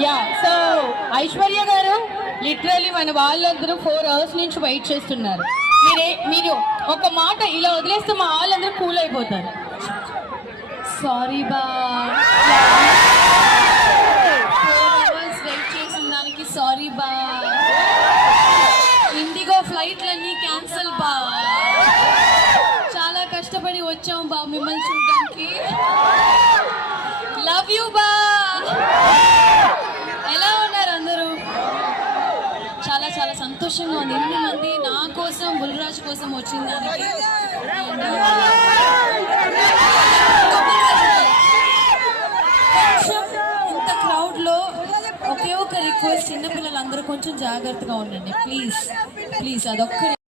Yeah so Aishwarya గారు literally మన వాళ్ళందరూ ఫోర్ అవర్స్ నుంచి వెయిట్ చేస్తున్నారు. మీరే మీరు ఒక మాట ఇలా వదిలేస్తే మా వాళ్ళందరూ కూల్ అయిపోతారు. సారీ బా. వెయిట్ చేసిన దానికి సారీ బా. ఇండిగో ఫ్లైట్లన్నీ క్యాన్సిల్ బా. కష్టపడి వచ్చాం బా మిమ్మల్ని చూడడానికి. లవ్ యూ బా. ఎలా ఉన్నారు అందరూ? చాలా చాలా సంతోషంగా ఉంది. ఎన్ని మంది నా కోసం బుల్రాజ్ కోసం వచ్చిందానికి ఇంత క్రౌడ్లో ఒకే ఒక రిక్వెస్ట్ చిన్నపిల్లలందరూ కొంచెం జాగ్రత్తగా ఉండండి. ప్లీజ్ ప్లీజ్ అదొక్క